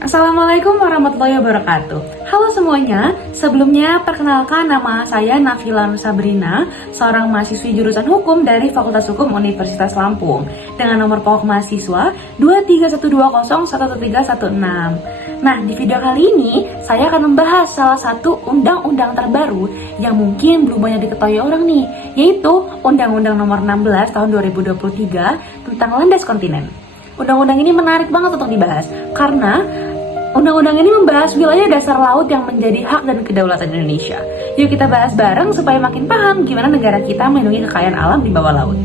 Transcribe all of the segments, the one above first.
Assalamualaikum warahmatullahi wabarakatuh. Halo semuanya, sebelumnya perkenalkan nama saya Nafila Sabrina, seorang mahasiswi jurusan Hukum dari Fakultas Hukum Universitas Lampung dengan nomor pokok mahasiswa 231201316. Nah, di video kali ini saya akan membahas salah satu undang-undang terbaru yang mungkin belum banyak diketahui orang nih, yaitu Undang-Undang Nomor 16 Tahun 2023 tentang landas kontinen. Undang-undang ini menarik banget untuk dibahas karena undang-undang ini membahas wilayah dasar laut yang menjadi hak dan kedaulatan Indonesia. Yuk kita bahas bareng supaya makin paham gimana negara kita melindungi kekayaan alam di bawah laut.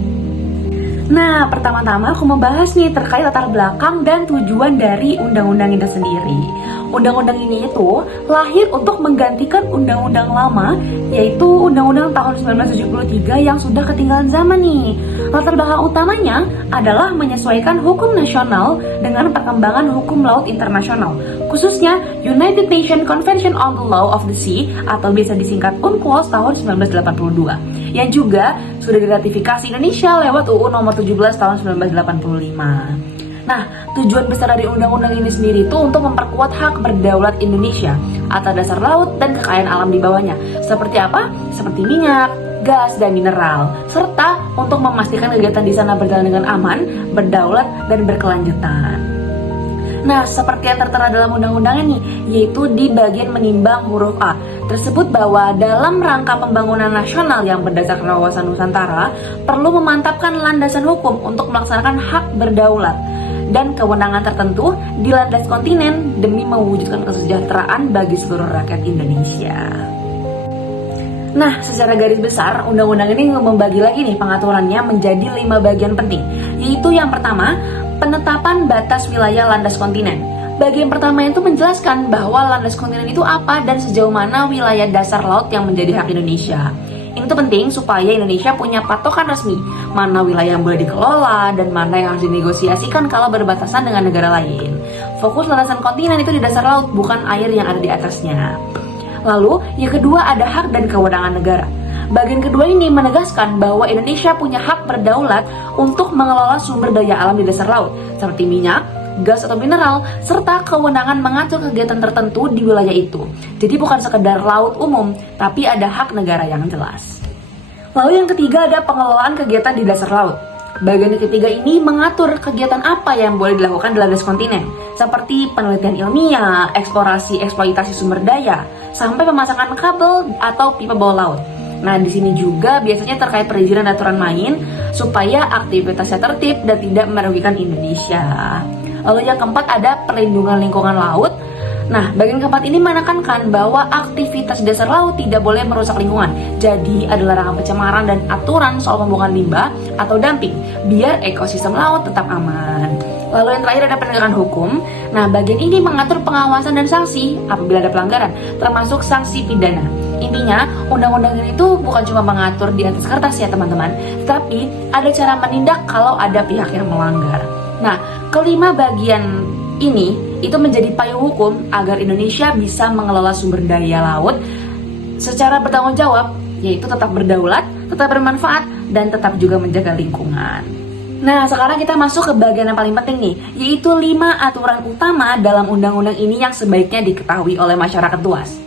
Nah, pertama-tama aku membahas nih terkait latar belakang dan tujuan dari undang-undang itu sendiri. Undang-undang ini itu lahir untuk menggantikan undang-undang lama, yaitu Undang-Undang tahun 1973 yang sudah ketinggalan zaman nih. Latar belakang utamanya adalah menyesuaikan hukum nasional dengan perkembangan hukum laut internasional, khususnya United Nations Convention on the Law of the Sea atau biasa disingkat UNCLOS tahun 1982 yang juga sudah diratifikasi Indonesia lewat UU nomor 17 tahun 1985. Nah, tujuan besar dari undang-undang ini sendiri itu untuk memperkuat hak berdaulat Indonesia atas dasar laut dan kekayaan alam di bawahnya. Seperti apa? Seperti minyak, gas, dan mineral, serta untuk memastikan kegiatan di sana berjalan dengan aman, berdaulat, dan berkelanjutan. Nah, seperti yang tertera dalam undang-undang ini, yaitu di bagian menimbang huruf A, tersebut bahwa dalam rangka pembangunan nasional yang berdasarkan wawasan Nusantara, perlu memantapkan landasan hukum untuk melaksanakan hak berdaulat dan kewenangan tertentu di landas kontinen demi mewujudkan kesejahteraan bagi seluruh rakyat Indonesia. Nah, secara garis besar, undang-undang ini membagi lagi nih pengaturannya menjadi 5 bagian penting, yaitu yang pertama, penetapan batas wilayah landas kontinen. Bagian pertama itu menjelaskan bahwa landas kontinen itu apa dan sejauh mana wilayah dasar laut yang menjadi hak Indonesia. Ini tuh penting supaya Indonesia punya patokan resmi, mana wilayah yang boleh dikelola dan mana yang harus dinegosiasikan kalau berbatasan dengan negara lain. Fokus landasan kontinen itu di dasar laut, bukan air yang ada di atasnya. Lalu, yang kedua ada hak dan kewenangan negara. Bagian kedua ini menegaskan bahwa Indonesia punya hak berdaulat untuk mengelola sumber daya alam di dasar laut, seperti minyak, gas atau mineral, serta kewenangan mengatur kegiatan tertentu di wilayah itu. Jadi bukan sekedar laut umum, tapi ada hak negara yang jelas. Lalu yang ketiga ada pengelolaan kegiatan di dasar laut. Bagian ketiga ini mengatur kegiatan apa yang boleh dilakukan di landas kontinen, seperti penelitian ilmiah, eksplorasi, eksploitasi sumber daya, sampai pemasangan kabel atau pipa bawah laut. Nah, di sini juga biasanya terkait perizinan dan aturan main supaya aktivitasnya tertib dan tidak merugikan Indonesia. Lalu yang keempat ada perlindungan lingkungan laut. Nah, bagian keempat ini menekankan bahwa aktivitas dasar laut tidak boleh merusak lingkungan. Jadi, ada larangan pencemaran dan aturan soal pembuangan limbah atau dumping, biar ekosistem laut tetap aman. Lalu yang terakhir ada penegakan hukum. Nah, bagian ini mengatur pengawasan dan sanksi apabila ada pelanggaran, termasuk sanksi pidana. Intinya, undang-undang ini tuh bukan cuma mengatur di atas kertas ya teman-teman, tapi ada cara menindak kalau ada pihak yang melanggar. Nah, kelima bagian ini itu menjadi payung hukum agar Indonesia bisa mengelola sumber daya laut secara bertanggung jawab, yaitu tetap berdaulat, tetap bermanfaat, dan tetap juga menjaga lingkungan. Nah, sekarang kita masuk ke bagian yang paling penting nih, yaitu 5 aturan utama dalam undang-undang ini yang sebaiknya diketahui oleh masyarakat luas.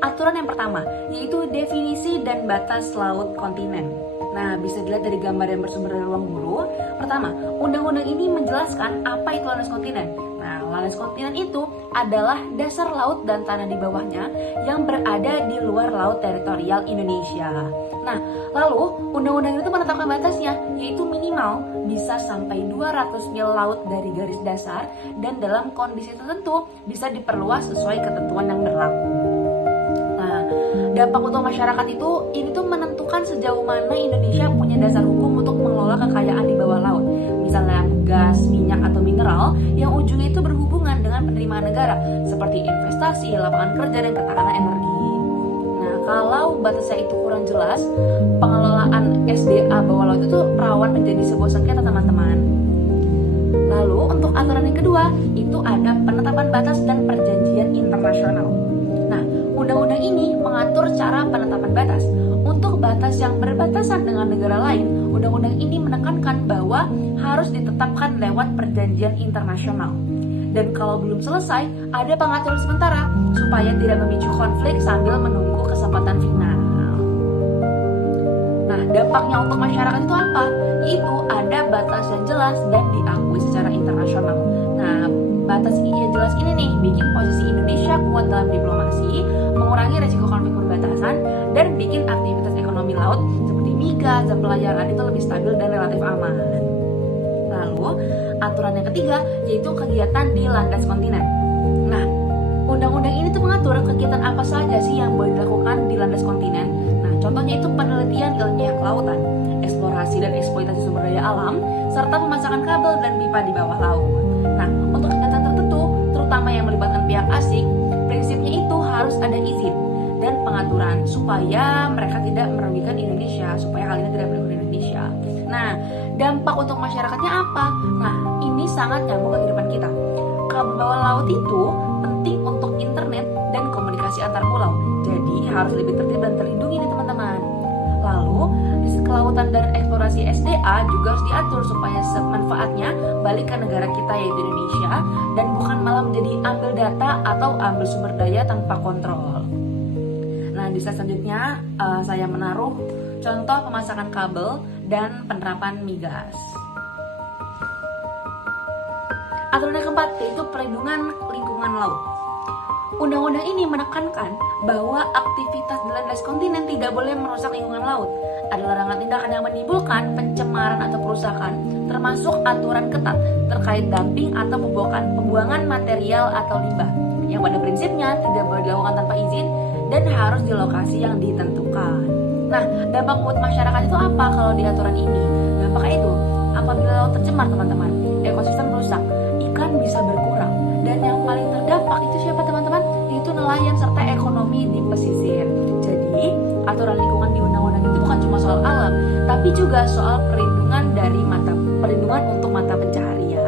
Aturan yang pertama, yaitu definisi dan batas laut kontinen. Nah, bisa dilihat dari gambar yang bersumber dari ruang guru. Pertama, undang-undang ini menjelaskan apa itu landas kontinen. Nah, landas kontinen itu adalah dasar laut dan tanah di bawahnya yang berada di luar laut teritorial Indonesia. Nah, lalu undang-undang itu menetapkan batasnya, yaitu minimal bisa sampai 200 mil laut dari garis dasar dan dalam kondisi tertentu bisa diperluas sesuai ketentuan yang berlaku. Nah, dampak untuk masyarakat ini tuh menentukan sejauh mana Indonesia punya dasar hukum untuk mengelola kekayaan di bawah laut. Misalnya gas, minyak, atau mineral yang ujungnya itu berhubungan dengan penerimaan negara seperti investasi, lapangan kerja, dan ketahanan energi. Nah, kalau batasnya itu kurang jelas, pengelolaan SDA bawah laut itu rawan menjadi sebuah sengketa teman-teman. Lalu untuk aturan yang kedua itu ada penetapan batas dan perjanjian internasional. Nah, undang-undang ini mengatur cara penetapan batas. Untuk batas yang berbatasan dengan negara lain, undang-undang ini menekankan bahwa harus ditetapkan lewat perjanjian internasional. Dan kalau belum selesai, ada pengaturan sementara supaya tidak memicu konflik sambil menunggu kesempatan final. Nah, dampaknya untuk masyarakat itu apa? Yaitu ada batas yang jelas dan diakui secara internasional. Nah, batas yang jelas ini nih bikin posisi Indonesia kuat dalam diplomasi, mengurangi resiko konflik perbatasan, dan bikin aktivitas ekonomi laut seperti migas dan pelayaran itu lebih stabil dan relatif aman. Lalu, aturan yang ketiga yaitu kegiatan di landas kontinen. Nah, undang-undang ini tuh mengatur kegiatan apa saja sih yang boleh dilakukan di landas kontinen. Nah, contohnya itu penelitian ilmiah kelautan, eksplorasi dan eksploitasi sumber daya alam, serta pemasangan kabel dan pipa di bawah laut. Nah, untuk kegiatan tertentu, terutama yang melibatkan pihak asing, prinsipnya itu harus ada izin dan pengaturan supaya mereka tidak merugikan Indonesia, supaya hal ini tidak merugikan Indonesia. Nah, dampak untuk masyarakatnya apa? Nah, ini sangat nyambung ke kehidupan kita. Kabel bawah laut itu penting untuk internet dan komunikasi antar pulau. Jadi harus lebih tertib dan terlindungi nih teman-teman. Lalu, riset kelautan dan eksplorasi SDA juga harus diatur supaya manfaatnya balik ke negara kita yaitu Indonesia dan bukan malah menjadi ambil data atau ambil sumber daya tanpa kontrol. Nah, di slide selanjutnya saya menaruh contoh pemasangan kabel dan penerapan migas. Aturan yang keempat yaitu perlindungan lingkungan laut. Undang-undang ini menekankan bahwa aktivitas di landas kontinen tidak boleh merusak lingkungan laut. Ada larangan tindakan yang menimbulkan pencemaran atau perusakan, termasuk aturan ketat terkait dumping atau pembuangan material atau limbah, yang pada prinsipnya tidak boleh dilakukan tanpa izin dan harus di lokasi yang ditentukan. Nah, dampak buat masyarakat itu apa kalau di aturan ini? Dampaknya itu, apabila laut tercemar teman-teman, ekosistem rusak, ikan bisa berkurang, dan yang paling terdampak itu siapa teman-teman? Itu nelayan serta ekonomi di pesisir. Jadi, aturan lingkungan di undang-undang itu bukan cuma soal alam, tapi juga soal perlindungan untuk mata pencaharian.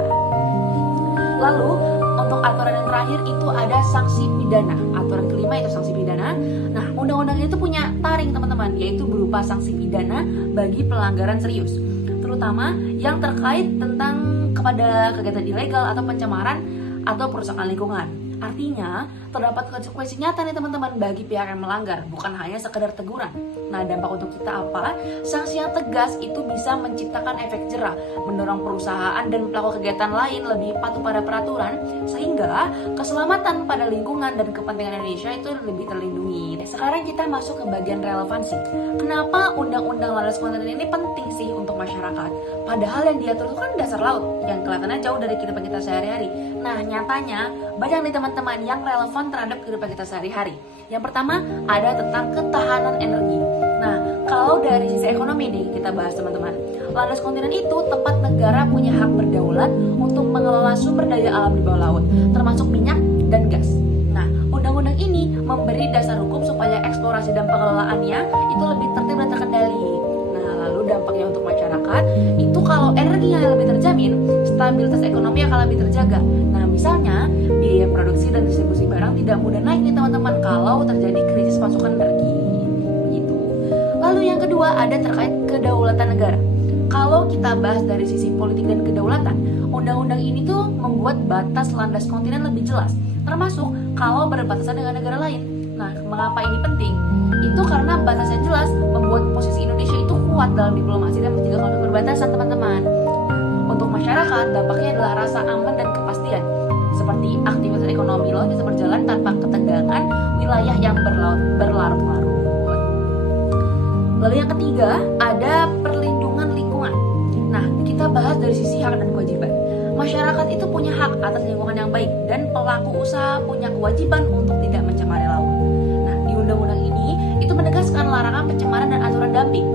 Lalu, untuk aturan yang terakhir itu ada sanksi pidana. Aturan kelima itu sanksi pidana. Nah, undang-undang itu punya taring teman-teman, yaitu berupa sanksi pidana bagi pelanggaran serius, terutama yang terkait tentang kepada kegiatan ilegal atau pencemaran atau perusakan lingkungan. Artinya, terdapat konsekuensi nyata nih teman-teman bagi pihak yang melanggar, bukan hanya sekedar teguran. Nah, dampak untuk kita apa? Sanksi yang tegas itu bisa menciptakan efek jera, mendorong perusahaan dan pelaku kegiatan lain lebih patuh pada peraturan, sehingga keselamatan pada lingkungan dan kepentingan Indonesia itu lebih terlindungi. Sekarang kita masuk ke bagian relevansi. Kenapa undang-undang landas kontinen ini penting sih untuk masyarakat? Padahal yang diatur itu kan dasar laut, yang kelihatannya jauh dari kehidupan kita sehari-hari. Nah, nyatanya banyak nih teman-teman yang relevan terhadap kehidupan kita sehari-hari. Yang pertama ada tentang ketahanan energi. Nah, kalau dari sisi ekonomi nih kita bahas teman-teman, landas kontinen itu tempat negara punya hak berdaulat untuk mengelola sumber daya alam di bawah laut, termasuk minyak dan gas. Nah, undang-undang ini memberi dasar hukum supaya eksplorasi dan pengelolaannya itu lebih tertib dan terkendali. Nah, lalu dampaknya untuk masyarakat itu kalau energinya lebih terjamin, stabilitas ekonomi akan lebih terjaga. Nah, misalnya biaya produksi dan distribusi barang tidak mudah naik nih teman-teman kalau terjadi krisis pasokan energi. Begitu. Lalu yang kedua ada terkait kedaulatan negara. Kalau kita bahas dari sisi politik dan kedaulatan, undang-undang ini tuh membuat batas landas kontinen lebih jelas, termasuk kalau berbatasan dengan negara lain. Nah, mengapa ini penting? Itu karena batas yang jelas membuat posisi Indonesia itu kuat dalam diplomasi dan mencegah konflik perbatasan teman-teman. Untuk masyarakat, dampaknya adalah rasa aman dan kepastian, seperti aktivitas ekonomi laut bisa berjalan tanpa ketegangan wilayah yang berlarut-larut. Lalu yang ketiga, ada perlindungan lingkungan. Nah, kita bahas dari sisi hak dan kewajiban. Masyarakat itu punya hak atas lingkungan yang baik dan pelaku usaha punya kewajiban untuk tidak mencemari laut. Nah, di undang-undang ini itu menegaskan larangan pencemaran dan aturan dumping.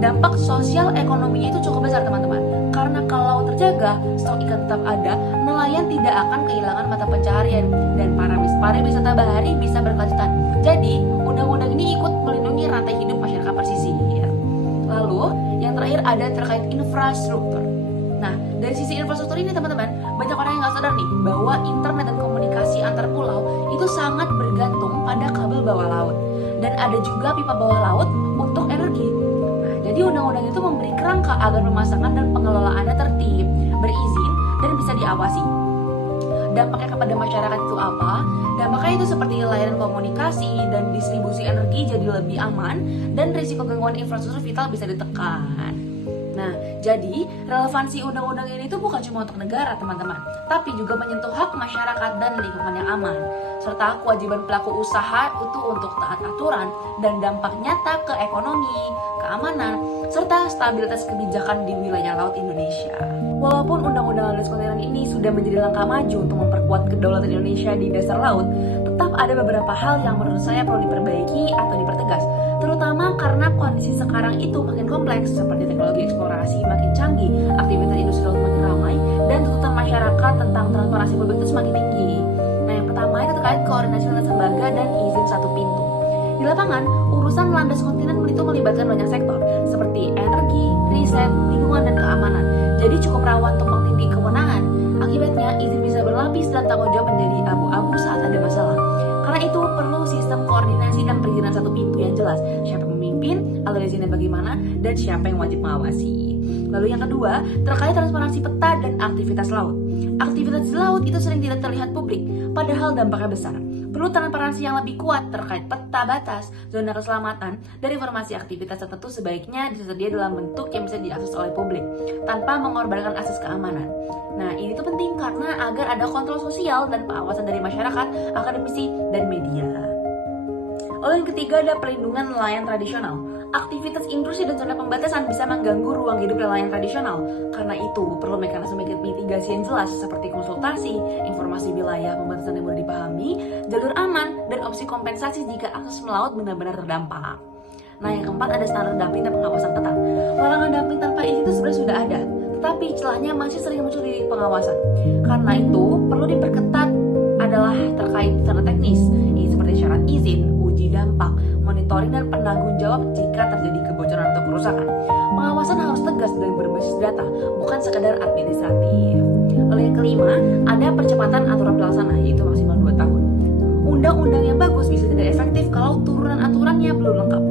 Dampak sosial ekonominya itu cukup besar teman-teman. Karena kalau laut terjaga, stok ikan tetap ada, nelayan tidak akan kehilangan mata pencaharian dan para wisata bahari bisa berkelanjutan. Jadi, undang-undang ini ikut melindungi rantai hidup masyarakat pesisir. Lalu, yang terakhir ada terkait infrastruktur. Nah, dari sisi infrastruktur ini teman-teman, banyak orang yang nggak sadar nih bahwa internet dan komunikasi antar pulau itu sangat bergantung pada kabel bawah laut. Dan ada juga pipa bawah laut untuk energi. Nah, jadi undang-undang itu memberi kerangka agar pemasangan dan pengelolaannya tertib, berizin, dan bisa diawasi. dampaknya kepada masyarakat itu apa? Dampaknya itu seperti layanan komunikasi dan distribusi energi jadi lebih aman dan risiko gangguan infrastruktur vital bisa ditekan. Nah, jadi relevansi undang-undang ini tuh bukan cuma untuk negara, teman-teman, tapi juga menyentuh hak masyarakat dan lingkungan yang aman, serta kewajiban pelaku usaha itu untuk taat aturan dan dampak nyata ke ekonomi, keamanan, serta stabilitas kebijakan di wilayah laut Indonesia. Walaupun undang-undang landas kontinen ini sudah menjadi langkah maju untuk memperkuat kedaulatan Indonesia di dasar laut, tetap ada beberapa hal yang menurut saya perlu diperbaiki atau dipertegas, terutama karena kondisi sekarang itu makin kompleks, seperti teknologi eksplorasi makin canggih, aktivitas industri laut makin ramai, dan tuntutan masyarakat tentang transparansi publik itu semakin tinggi. Nah, yang pertama itu terkait koordinasi lintas lembaga dan izin satu pintu. Di lapangan, urusan landas kontinen itu melibatkan banyak sektor, seperti energi, riset, lingkungan, dan keamanan. Jadi cukup rawan tumpang tindih kewenangan. Akibatnya, izin bisa berlapis dan tanggung jawab menjadi abu-abu saat ada masalah. Karena itu perlu sistem koordinasi dan perizinan satu pintu yang jelas. Siapa pemimpin, alur izinnya bagaimana, dan siapa yang wajib mengawasi. Lalu yang kedua, terkait transparansi peta dan aktivitas laut. Aktivitas di laut itu sering tidak terlihat publik, padahal dampaknya besar. Perlu transparansi yang lebih kuat terkait peta batas, zona keselamatan, dan informasi aktivitas tertentu sebaiknya disedia dalam bentuk yang bisa diakses oleh publik, tanpa mengorbankan akses keamanan. Nah, ini tuh penting karena agar ada kontrol sosial dan pengawasan dari masyarakat, akademisi, dan media. Lalu yang ketiga ada perlindungan nelayan tradisional. Aktivitas industri dan zona pembatasan bisa mengganggu ruang hidup nelayan tradisional. Karena itu, perlu mekanisme mitigasi yang jelas seperti konsultasi, informasi wilayah pembatasan yang mudah dipahami, jalur aman, dan opsi kompensasi jika akses melaut benar-benar terdampak. Nah, yang keempat ada standar dumping dan pengawasan ketat. Larangan dumping tanpa izin itu sebenarnya sudah ada, tetapi celahnya masih sering muncul di pengawasan. Karena itu, perlu diperketat adalah terkait standar teknis, seperti syarat izin, uji dampak, monitoring, dan penanggung jawab jika terjadi kebocoran atau kerusakan. Pengawasan harus tegas dan berbasis data, bukan sekedar administratif. Lalu yang kelima, ada percepatan aturan pelaksana, yaitu maksimal 2 tahun. Undang-undang yang bagus bisa tidak efektif kalau turunan aturannya belum lengkap.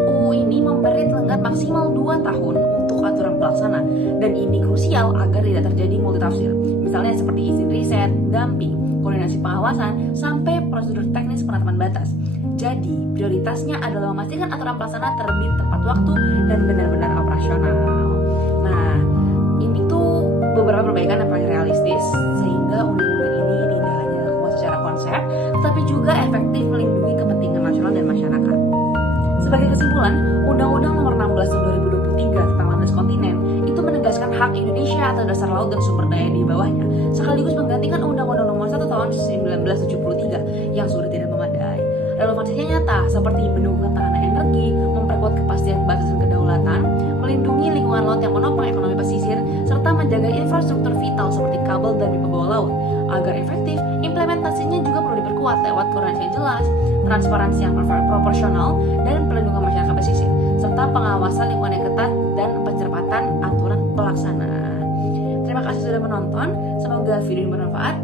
UU ini memberi tenggat maksimal 2 tahun untuk aturan pelaksana, dan ini krusial agar tidak terjadi multitafsir. Misalnya seperti izin riset, dumping, koordinasi pengawasan, sampai prosedur teknis penetapan batas. Jadi, prioritasnya adalah memastikan aturan pelaksana terbit tepat waktu dan benar-benar operasional. Nah, ini tuh beberapa perbaikan yang paling realistis, sehingga undang-undang ini tidak hanya kuat secara konsep, tetapi juga efektif melindungi kepentingan nasional dan masyarakat. Sebagai kesimpulan, Undang-Undang Nomor 16 Tahun 2023 tentang landas kontinen itu menegaskan hak Indonesia atas dasar laut dan sumber daya di bawahnya, sekaligus menggantikan Undang-Undang Nomor 1 Tahun 1973 yang sudah tidak memadai. Relevansinya nyata, seperti mendukung ketahanan energi, memperkuat kepastian batas dan kedaulatan, melindungi lingkungan laut yang menopang ekonomi pesisir, serta menjaga infrastruktur vital seperti kabel dan pipa bawah laut. Agar efektif, implementasinya juga perlu diperkuat lewat koordinasi yang jelas, transparansi yang proporsional, dan perlindungan masyarakat pesisir, serta pengawasan lingkungan yang ketat dan percepatan aturan pelaksana. Terima kasih sudah menonton, semoga video ini bermanfaat.